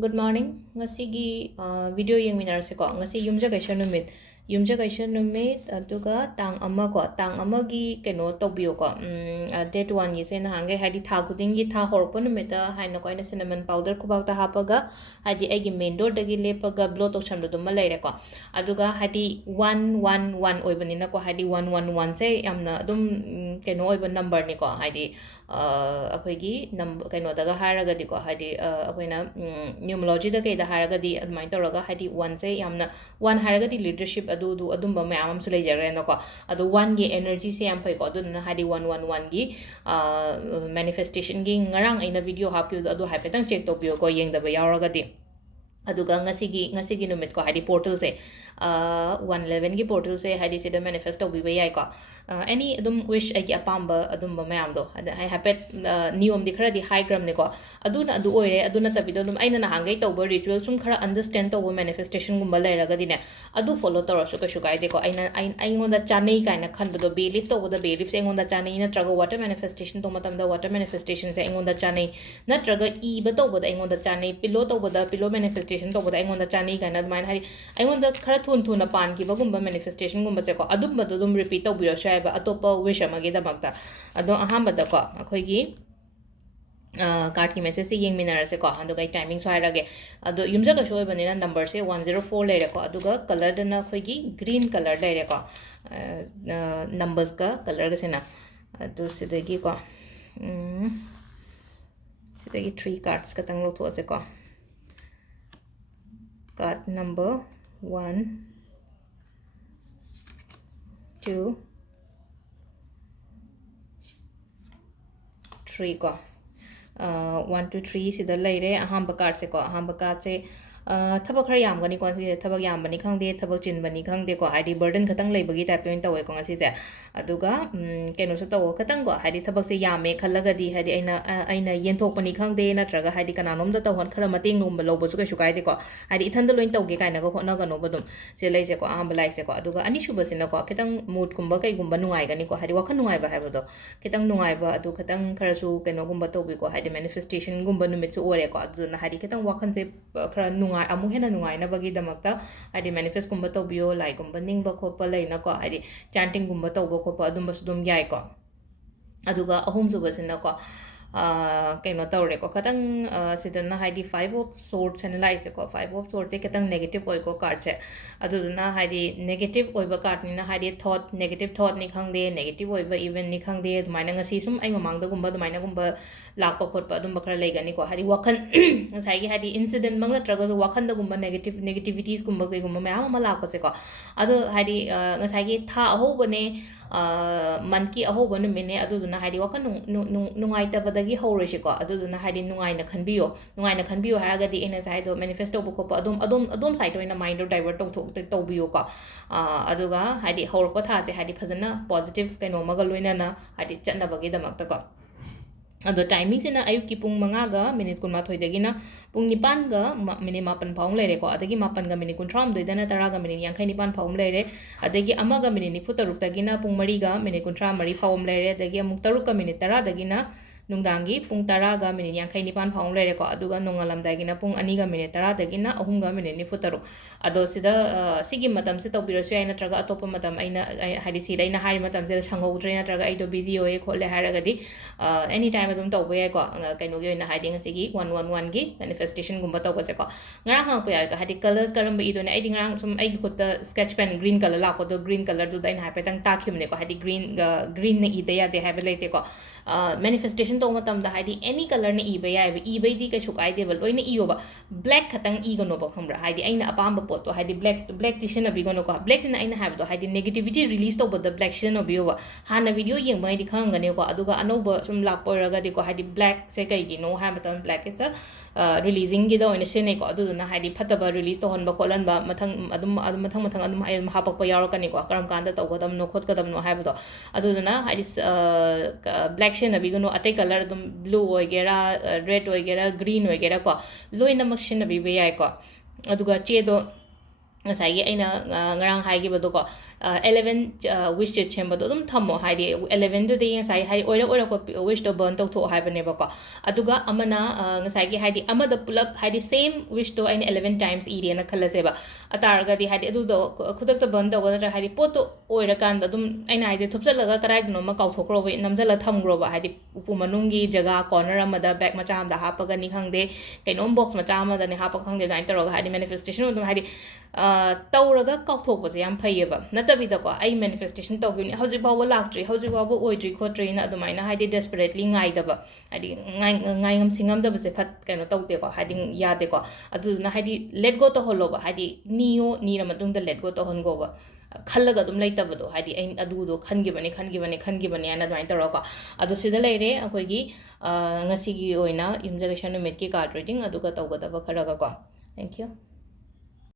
Good morning. Ngasigi video yang minarase ko. Ngasi yumja kaisha numit. Yumja kaisha numit aduga tang ama ko. Tang ama gi keno tobiyo ko. Date 1 yise na hange hadi tha kuding gi tha horpo numita hai na ko ina cinnamon powder ko bagta hapaga hadi egi main door dagi lepaga blow to chamdo dum malaire ko. Aduga hadi 111 oibani na ko hadi 111 se yamna dum keno oiba number ni ko hadi अखोगी number कईनोदगा हारगदी को हादी अखोइना न्यूमोलॉजी दा कईदा हारगदी अदुमाइन तौरगा हादी 1 से यामना 1 हारगदी leadership अदुदु अदुम्बा मयाम अमसु लेजरेनो को अदु 1 गी एनर्जी से याम फै को अदुना हादी 111 गी मैनिफेस्टेशन गी ngarang aina video hapkiu adu haipetang check to bio ko yengdaba yauragadi aduga ngasigi numit ko hadi portal se 111 gi portal se hadi sida manifest to bi yai ko any adum wish agi apamba adum ba mayam do ada I hapet niom di khara di high gram ne ko aduna adu oire aduna tabi do aina na hangai to bo ritual sum khara understand to bo manifestation gum ba laira ga dine adu follow to ro su kai de ko aina ngonda chanei kaina khan do belief to bo da belief se ngonda chanei na trago water manifestation to matam da water manifestation se ngonda chanei na trago e ba to bo da ngonda chanei pillow to bo da pillow manifestation to bo da ngonda chanei kaina main hari ngonda khara thun thuna pan ki ba gum ba manifestation gum ba se ko adum ba dum repeat to bo sha ba atopa wish amagi da bagta ado ahamba da ko akhoi card की message से young मिनर से को अदु गई timing so हाइरागे अदु युमजा का show बनेना number से 104 लेरे को अदुगा कलर दना खोगी ग्रीन कलर लेरे को नंबर्स का कलर से ना अदु सिदगी को सिदगी 3 कार्ड्स का तंग लो तो से को कार्ड नंबर 1 2 3 को 1 2 3 सिदा लेरे अहम कार्ड से को अहम कार्ड से थबक खर यामगनी को से थबक यामबनी खंगदे थबक चिनबनी खंगदे को हाइडी बर्डन खतंग लेबगी टाइप तो तवे को ngasi से अदुगा केनो से तो खतंग को हाइडी थबक से यामे खलगदी हाइडी अइना येनथोकपनी खंगदे नत्रगा हाइडी कनानोम द तवन खर मतेंग नोम लोबसु के सुकाइदे को हाइडी इथंद लोइन तौगे काइना को होना गनो बदुम से लेसे को आम बलाई से को अदुगा अनि सुबसिना को खतंग मूड कुंबा कै गुंबा नुंगाइ गनी को हाइडी वखन नुंगाइ बा हाइबदो खतंग नुंगाइ बा अदु खतंग खरसु केनो गुंबा तौबी को हाइडी मैनिफेस्टेशन गुंबा नुमित सु ओरे को अदु हाइडी खतंग वखन से खर नुंगाइ अमु हेना नुंगाइ ना बगी दमकता हाइडी मैनिफेस्ट गुंबा तौबियो लाइ गुंबा निंगबा खोपा लेना को हाइडी चांटिंग गुंबा तौबा खोपा अदुम बसुदुम याइ को अदुगा अहुम सुबसिना को कहीं तौरे को खतंग सिदना हाइडी 5 ऑफ सोर्ड्स है लाइक को 5 ऑफ सोर्ड्स से खतंग नेगेटिव ओइ को कार्ड से अदुना हाइडी नेगेटिव ओइबा कार्ड नि ना हाइडी थॉट नेगेटिव थॉट नि खंगदे नेगेटिव ओइबा इवन नि खंगदे दुमाइना ngasi sum ai mamang da gumba दुमाइना गुंबा Lakpa खोटपा अदुम बखरा लेगनी को हाइडी वखन ngasi हाइडी इंसिडेंट मंग नत्रगा जो वखन दा गुंबा नेगेटिविटीज गुंबा कै गुंबा मयाम मा लाकपा से को अदु हाइडी ngasi था अहोबने मन की अहोब नुमिने अदुदुना हाइडी वखन नुंगाइतबदगी हौरसिको अदुदुना हाइडी नुंगाइना खनबियो हारगदी एना साइदो मैनिफेस्ट तौब खोप अदुम साइड ओइना माइंड डाइवर्ट तौबियो को अदुगा हाइडी हौरप थासे हाइडी फजना पॉजिटिव कैनो मग लोइना हाइडी चटनबगी दमकता को अदो टाइमिंग से ना अयुक की पुंग मंगागा मिनिट कुन माथोइदगिना पुंग निपान गा मिनिट मापन फाउम लेरे को अदगी मापन गा मिनिट कुंट्राम दोइदना तरागा मिनिट यांखै निपान फाउम लेरे अदगी अमगा मिनिट निफु तरुक्तगिना पुंग मरीगा मिनिट कुंट्रा मरी फाउम लेरे अदगी अमुक तरुक मिनिट तरा दगिना नुंगांगी पुंग तरागा मिनिट यांखै निपान फाउम लेरे को अदुगा नोंगालमदागिना पुंग अनिगा मिनिट तरा दगिना अहुमगा मिनिट निफु तरुक अदो सिदा सिगी मतम से तौबिरसु याय नत्रगा अतोप मतम आइना हाइडी सिदा आइना हारि मतम से संगौद्रे नत्रगा आइदो बिजी होए खोले हारगदी एनी टाइम अदुम तौबो याय को कैनोगी ओइना हाइडी ngasi 111 गी मैनिफेस्टेशन गुंबा तौबो से को ngarang hang pu yaय को हाइडी कलर्स करम इदोने आइदी ngarang सुम आइगी खुता स्केच पेन ग्रीन कलर लाको दो ग्रीन कलर दु दाइन हाइपेतंग ताखिमने को हाइडी ग्रीन ने इदे यादे हाइबे लेते को मैनिफेस्टेशन तो मतम दा हाइडी एनी कलर ने इबे याय इबे दी कैसु काइदेबल लोइने इयोबा ब्लैक खतंग इगनो बा खंब्रा हाइडी आइना अपाम पोट तो हाइडी ब्लैक टिशन अबिगनो को ब्लैक सिना आइना हाइबदो हाइडी नेगेटिविटी रिलीज तो बद ब्लैक सिन अबियोबा हाना वीडियो येंग मै दि खंगने को अदुगा अनोबा सुम लाक पोरगा दि को हाइडी ब्लैक से कैगी नो हाइबतम ब्लैक इट्स रिलीजिंग गी दो इन सिने को अदुना हाइडी फतबा रिलीज तो हनबा कोलनबा मथंग मथंग अदुम हापक यारकनी को करम कांदा तौगदम नो खोदकदम नो हाइबदो अदुना हाइडी ब्लैक सिन अबिगनो अतै कलर दम ब्लू ओइगेरा रेड ओइगेरा ग्रीन ओइगेरा को लोइना मक सिन अबिबे याय को अदुगा चेदो ngasi aina ngarang haigi bado ko 11 wish ꯁꯦꯝꯕꯗꯣ ꯑꯗꯨꯝ ꯊꯝꯃꯣ ꯍꯥꯏꯗꯤ 11ꯗꯨꯗꯤ ꯉꯁꯥꯏ ꯍꯥꯏꯗꯤ ꯑꯣꯏꯔꯛꯄ ꯋꯤꯁꯇꯣ ꯕꯔꯟ ꯇꯧꯊꯣꯛꯑꯣ ꯍꯥꯏꯕꯅꯦꯕꯀꯣ ꯑꯗꯨꯒ ꯑꯃꯅ ꯉꯁꯥꯏꯒꯤ ꯍꯥꯏꯗꯤ ꯑꯃꯗ ꯄꯨꯂꯞ ꯍꯥꯏꯗꯤ ꯁꯦꯝ ꯋꯤꯁꯇꯣ ꯑꯩꯅ 11 times ꯏꯔꯦꯅ ꯈꯜꯂꯁꯦꯕ ꯑꯇꯥꯔꯒꯗꯤ ꯍꯥꯏꯗꯤ ꯑꯗꯨꯗꯣ ꯈꯨꯗꯛꯇ ꯕꯔꯟ ꯇꯧꯒ ꯅꯠꯇ꯭ꯔꯒ ꯍꯥꯏꯗꯤ ꯄꯣꯠꯇꯣ ꯑꯣꯏꯔꯀꯥꯟꯗ ꯑꯗꯨꯝ ꯑꯩꯅ ꯍꯥꯏꯁꯦ ꯊꯨꯞꯆꯜꯂꯒ ꯀꯗꯥꯏꯗꯅꯣꯃ ꯀꯥꯎꯊꯣꯛꯈ꯭ꯔꯣꯕ ꯅꯝꯁꯤꯜꯂ ꯊꯝꯈ꯭ꯔꯣꯕ ꯍꯥꯏꯗꯤ ꯎꯄꯨ ꯃꯅꯨꯡꯒꯤ ꯖꯒꯥ ꯀꯣꯔꯅꯔ ꯑꯃꯗ ꯕꯦꯛ ꯃꯆꯥ ꯑꯃꯗ ꯍꯥꯞꯄꯒꯅꯤ ꯈꯪꯗꯦ ꯀꯩꯅꯣꯝ ꯕꯣꯛꯁ ꯃꯆꯥ ꯑꯃꯗꯅꯤ ꯍꯥꯞꯄ ꯈꯪꯗꯦ ꯑꯗꯨꯃꯥꯏꯅ ꯇꯧꯔꯒ ꯍꯥꯏꯗꯤ ꯃꯦꯅꯤꯐꯦꯁꯇꯦꯁꯟ ꯑꯗꯨꯝ ꯍꯥꯏꯗꯤ ꯇꯧꯔꯒ ꯀꯥꯎꯊꯣꯛꯄꯁꯦ ꯌꯥꯝ ꯐꯩꯌꯦꯕ ꯅꯠꯇꯕꯤꯗꯀꯣ ꯑꯩ ꯃꯦꯅꯤꯐꯦꯁꯇꯦꯁꯟ ꯇꯧꯈꯤꯕꯅꯤ ꯍꯧꯖꯤꯛ ꯐꯥꯎꯕ ꯂꯥꯛꯇ꯭ꯔꯤ ꯍꯧꯖꯤꯛ ꯐꯥꯎꯕ ꯑꯣꯏꯗ꯭ꯔꯤ ꯈꯣꯠꯇ꯭ꯔꯤꯅ ꯑꯗꯨꯃꯥꯏꯅ ꯍꯥꯏꯗꯤ ꯗꯦꯁꯄꯔꯦꯠꯂꯤ ꯉꯥꯏꯗꯕ ꯍꯥꯏꯗꯤ ꯉꯥꯏꯉꯝ ꯁꯤꯡꯉꯝꯗꯕꯁꯦ ꯀꯩꯅꯣ ꯇꯧꯗꯦꯀꯣ ꯍꯥꯏꯗꯤ ꯌꯥꯗꯦꯀꯣ ꯑꯗꯨꯗꯨꯅ ꯍꯥꯏꯗꯤ ꯂꯦꯠ ꯒꯣ ꯇꯧꯍꯜꯂꯣꯕ ꯍꯥꯏꯗꯤ ꯅꯤꯔ ꯃꯇꯨꯡꯗ ꯂꯦꯠ ꯒꯣ ꯇꯧꯍꯟꯒꯣꯕ ꯈꯜꯂꯒ ꯑꯗꯨꯝ ꯂꯩꯇꯕꯗꯣ ꯍꯥꯏꯗꯤ ꯑꯩ ꯑꯗꯨꯗꯣ ꯈꯟꯈꯤꯕꯅꯦ ꯍꯥꯏꯅ ꯑꯗꯨꯃꯥꯏꯅ ꯇꯧꯔꯒꯀꯣ ꯑꯗꯣ ꯁꯤꯗ ꯂꯩꯔꯦ ꯑꯩꯈꯣꯏꯒꯤ ꯉꯁꯤꯒꯤ ꯑꯣꯏꯅ ꯌꯨꯝꯖꯀꯩꯁꯥ ꯅꯨꯃꯤꯠꯀꯤ ꯀꯥꯔꯗ ꯔꯤꯗꯤꯡ ꯑꯗꯨꯒ ꯇꯧꯒꯗꯕ ꯈꯔꯒꯀꯣ ꯊꯦꯡꯛ ꯌꯨ